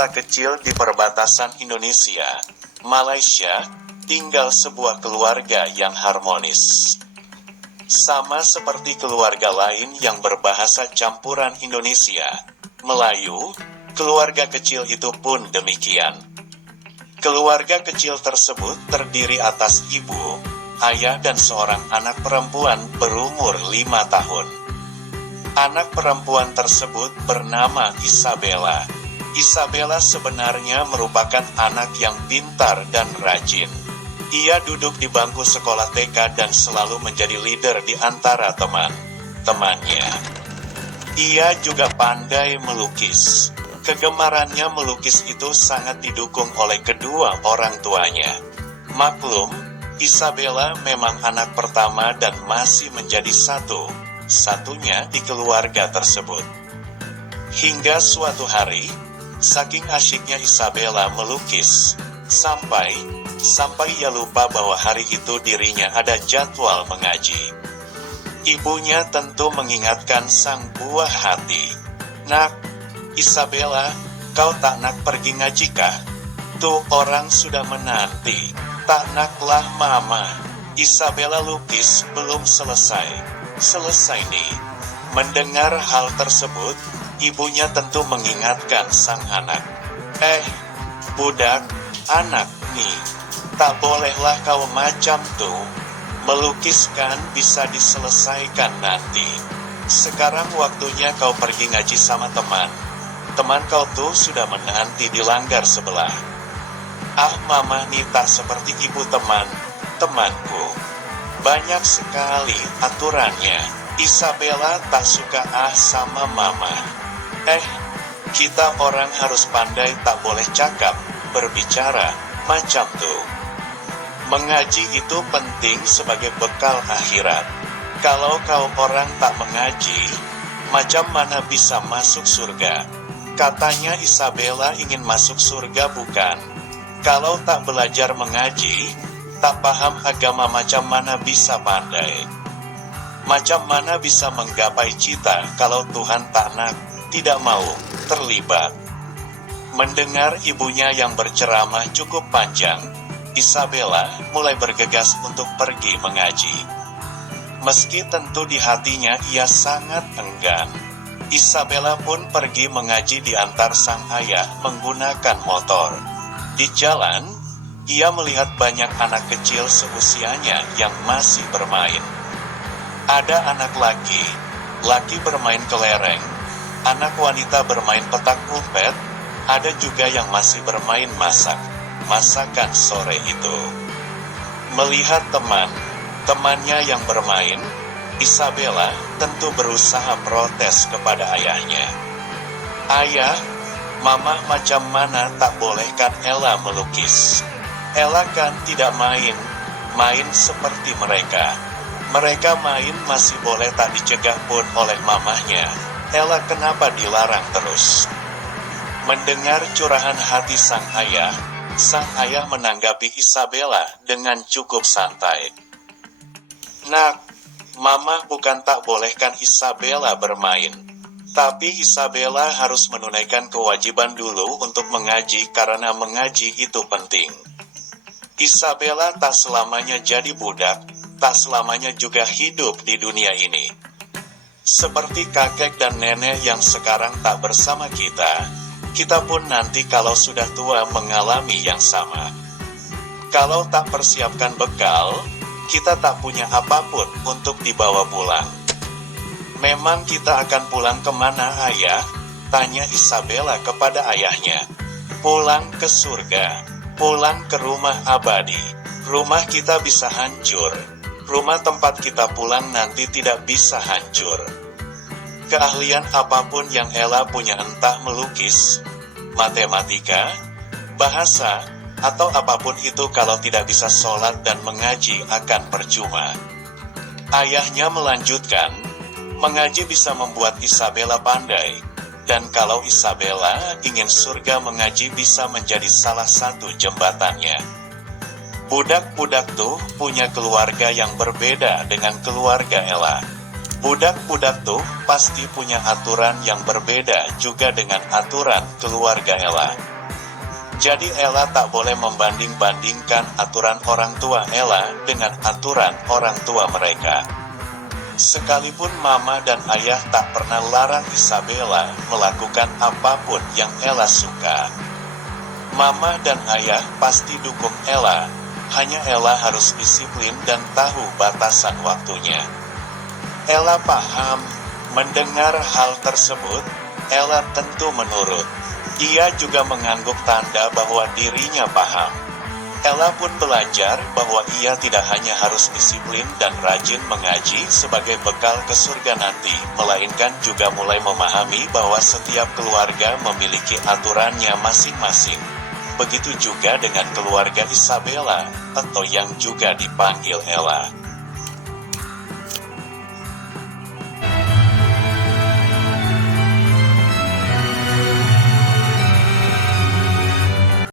kota kecil di perbatasan Indonesia, Malaysia, tinggal sebuah keluarga yang harmonis. Sama seperti keluarga lain yang berbahasa campuran Indonesia, Melayu, keluarga kecil itu pun demikian. Keluarga kecil tersebut terdiri atas ibu, ayah dan seorang anak perempuan berumur 5 tahun. Anak perempuan tersebut bernama Isabella. Isabella sebenarnya merupakan anak yang pintar dan rajin. Ia duduk di bangku sekolah TK dan selalu menjadi leader di antara teman-temannya. Ia juga pandai melukis. Kegemarannya melukis itu sangat didukung oleh kedua orang tuanya. Maklum, Isabella memang anak pertama dan masih menjadi satu-satunya di keluarga tersebut. Hingga suatu hari, saking asyiknya Isabella melukis, sampai ia lupa bahwa hari itu dirinya ada jadwal mengaji. Ibunya tentu mengingatkan sang buah hati. "Nak, Isabella, kau tak nak pergi ngaji kah? Tuh orang sudah menanti." "Tak naklah mama." Isabella lukis belum selesai nih. Mendengar hal tersebut, ibunya tentu mengingatkan sang anak. Budak, anak nih, tak bolehlah kau macam tuh. Melukis kan bisa diselesaikan nanti. Sekarang waktunya kau pergi ngaji sama teman. Teman kau tuh sudah menanti di langgar sebelah." "Ah, mama nih tak seperti ibu temanku. Banyak sekali aturannya." Isabella tak suka sama mama. Kita orang harus pandai, tak boleh cakap, berbicara, macam tuh. Mengaji itu penting sebagai bekal akhirat. Kalau kau orang tak mengaji, macam mana bisa masuk surga? Katanya Isabella ingin masuk surga bukan? Kalau tak belajar mengaji, tak paham agama, macam mana bisa pandai? Macam mana bisa menggapai cita kalau Tuhan tidak mau terlibat? Mendengar ibunya yang berceramah cukup panjang, Isabella mulai bergegas untuk pergi mengaji. Meski tentu di hatinya ia sangat enggan. Isabella pun pergi mengaji diantar sang ayah menggunakan motor. Di jalan, ia melihat banyak anak kecil seusianya yang masih bermain. Ada anak laki bermain kelereng, anak wanita bermain petak umpet, ada juga yang masih bermain masakan sore itu. Melihat temannya yang bermain, Isabella tentu berusaha protes kepada ayahnya. "Ayah, mama macam mana tak bolehkan Ella melukis? Ella kan tidak main seperti mereka. Mereka main masih boleh, tak dicegah pun oleh mamahnya. Ella kenapa dilarang terus?" Mendengar curahan hati sang ayah menanggapi Isabella dengan cukup santai. "Nak, mama bukan tak bolehkan Isabella bermain. Tapi Isabella harus menunaikan kewajiban dulu untuk mengaji karena mengaji itu penting. Isabella tak selamanya jadi budak, tak selamanya juga hidup di dunia ini. Seperti kakek dan nenek yang sekarang tak bersama kita pun nanti kalau sudah tua mengalami yang sama. Kalau tak persiapkan bekal, kita tak punya apapun untuk dibawa pulang." "Memang kita akan pulang kemana, ayah?" tanya Isabella kepada ayahnya. "Pulang ke surga, pulang ke rumah abadi. Rumah kita bisa hancur, rumah tempat kita pulang nanti tidak bisa hancur." Keahlian apapun yang Ella punya, entah melukis, matematika, bahasa, atau apapun itu, kalau tidak bisa sholat dan mengaji akan percuma. Ayahnya melanjutkan, mengaji bisa membuat Isabella pandai, dan kalau Isabella ingin surga, mengaji bisa menjadi salah satu jembatannya. Budak-budak tuh punya keluarga yang berbeda dengan keluarga Ella. Budak-budak tuh pasti punya aturan yang berbeda juga dengan aturan keluarga Ella. Jadi Ella tak boleh membanding-bandingkan aturan orang tua Ella dengan aturan orang tua mereka. Sekalipun mama dan ayah tak pernah larang Isabella melakukan apapun yang Ella suka. Mama dan ayah pasti dukung Ella, hanya Ella harus disiplin dan tahu batasan waktunya. Ella paham. Mendengar hal tersebut, Ella tentu menurut. Ia juga mengangguk tanda bahwa dirinya paham. Ella pun belajar bahwa ia tidak hanya harus disiplin dan rajin mengaji sebagai bekal ke surga nanti, melainkan juga mulai memahami bahwa setiap keluarga memiliki aturannya masing-masing. Begitu juga dengan keluarga Isabella, atau yang juga dipanggil Ella.